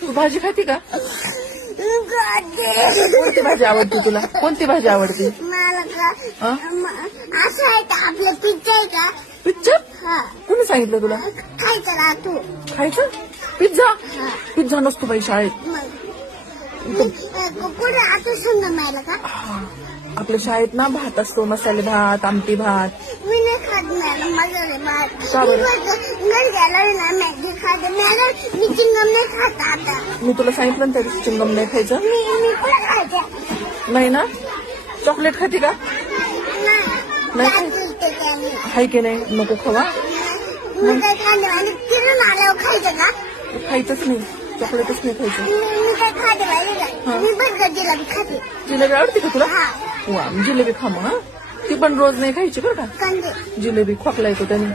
तू भाजी खाती का? कोणती भाजी आवडते तुला? कोणती भाजी आवडते? मला का असं आहे का आपलं पिझ्झा आहे का? पिझ्झा? कोणी सांगितलं तुला खायचं ना तू? खायचं पिझ्झा? पिझ्झा नसतो बाई शाळेत. कुठे आता समजा मला का? आपल्या शाळेत ना भात असतो, मसाले भात, आमटी भात. मी नाही खात मॅडम, मसाले भात. का बरं? घरी गेला ना मॅगी खाते मॅडम, मी चिंगम नाही खात आता. मी तुला सांगितलं ना त्या दिवशी चिंगम नाही खायचं. मी पण खाते. नाही ना? चॉकलेट खाते का? नाही हाय की नाही? नको खावा. मी काय खाते आणि फिरून आल्यावर खायचं का? खायचंच नाही, चॉकलेटच नाही खायचं. मी काय खाते पाहिजे का? मी बर्गर जिलेबी खाते. जिलेबी आवडते का तुला? वा, जिलेबी खा मग. ती पण रोज नाही खायची बरं का. जिलेबी खोकला येतो त्याने.